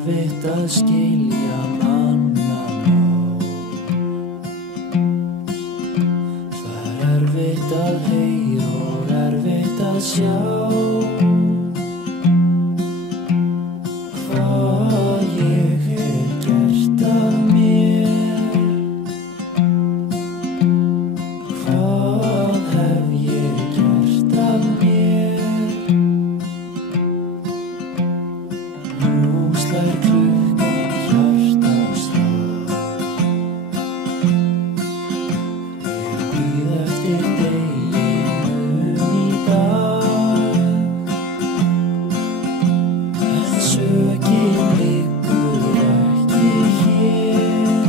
erfitt að skilja mannamál. Það erfitt að heyra og erfitt að sjá hvað ég hef gert af mér. Hvað hef ég gert af mér? Nú slær klukkan hjartaslag. Ég bíð eftir deginum í dag, en sökin liggur ekki hér.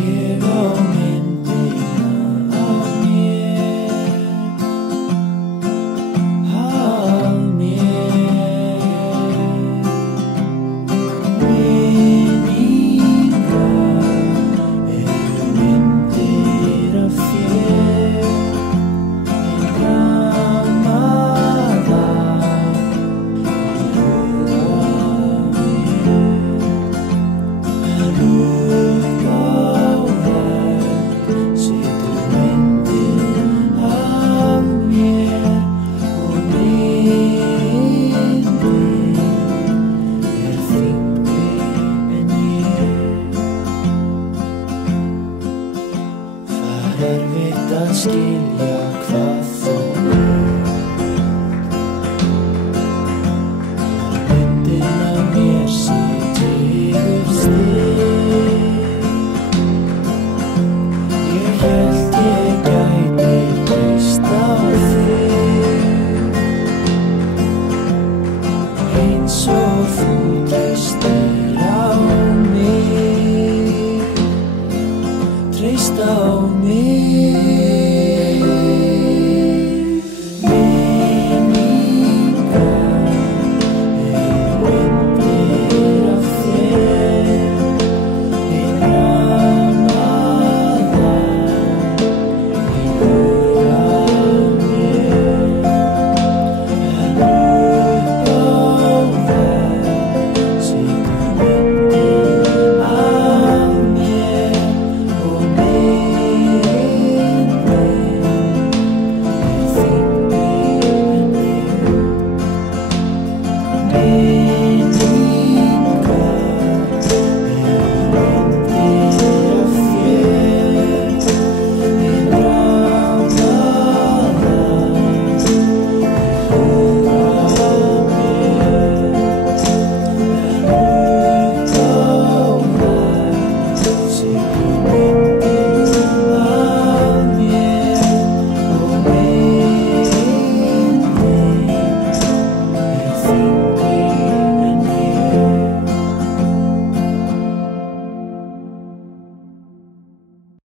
Ég á myndina af mér, af mér. Minningar eru myndir af þér, ein grammaða í huga mér. En upp á vegg situr myndin af mér og myndin þyngri en ég. Það erfitt að skilja hvað þú myndin af mér situr stig. Ég hélt ég gæti treyst á þig, eins og þú treystir á mig, treyst á mig.